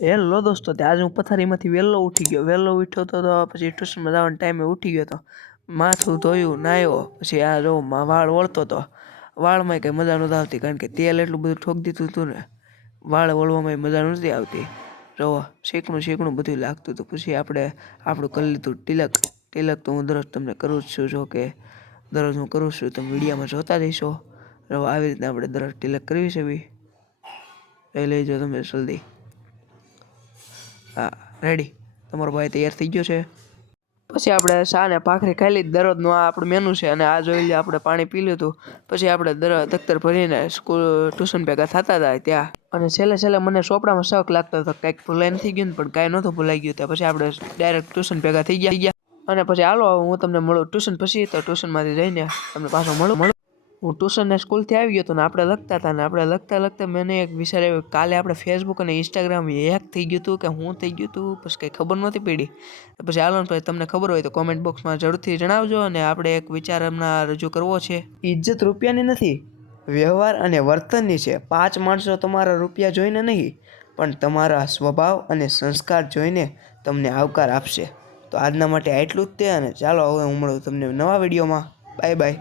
Hello દોસ્તો, આજે હું પથારીમાંથી વહેલો ઉઠી ગયો. વહેલો ઉઠ્યો તો પછી ટ્યુશનમાં જવાના ટાઈમે ઉઠી ગયો તો માથું ધોયું, નાહ્યો, પછી આ જો વાળ વળતો હતો. વાળમાં કંઈ મજા નહોતી આવતી, કારણ કે તેલ એટલું બધું ઠોક દીધું હતું ને, વાળ વળવામાં મજા નથી આવતી. જો શીકણું બધું લાગતું હતું. પછી આપણું કરી લીધું તિલક તો હું દરરોજ તમને કરું જ છું. જો કે દરરોજ હું કરું છું, તમે વિડીયામાં જોતા જઈશો. આવી રીતના આપણે દરરોજ તિલક કરવી છે. એ લઈ તમે જલ્દી. હા, રેડી. તમારો ભાઈ તૈયાર થઈ ગયો છે. પછી આપણે ચા ને ભાખરી ખાઈ લીધી. દરરોજનું આ આપણું મેનુ છે. અને આ જોઈ લે, આપણે પાણી પી લીધું. પછી આપણે દફતર ભરીને ટ્યુશન ભેગા થતા હતા ત્યાં. અને છેલ્લે મને ચોપડામાં શક લાગતો હતો, કંઈક ભૂલાઈ નથી ગયું ને, પણ કાંઈ નહોતું ભૂલાઈ ગયું. ત્યાં પછી આપણે ડાયરેક્ટ ટ્યુશન ભેગા થઈ ગયા. અને પછી હાલો હું તમને મળું ટ્યુશન પછી. તો ટ્યુશનમાંથી જઈને તમને પાછો મળું. હું ટ્યુશન ને સ્કૂલથી આવી ગયો હતો ને આપણે લખતા હતા. ને આપણે લખતા મને એક વિચાર આવ્યો, કાલે આપણે ફેસબુક અને ઇન્સ્ટાગ્રામ હેક થઈ ગયું હતું કે હું થઈ ગયું હતું, પછી કંઈ ખબર નહોતી પડી. પછી હાલો ને, તમને ખબર હોય તો કોમેન્ટ બોક્સમાં જરૂરથી જણાવજો. અને આપણે એક વિચાર હમણાં રજૂ કરવો છે. ઇજ્જત રૂપિયાની નથી, વ્યવહાર અને વર્તનની છે. 5 માણસો તમારા રૂપિયા જોઈને નહીં, પણ તમારા સ્વભાવ અને સંસ્કાર જોઈને તમને આવકાર આપશે. તો આજના માટે આટલું જ તે. અને ચાલો હવે હું મળું તમને નવા વિડીયોમાં. Bye bye.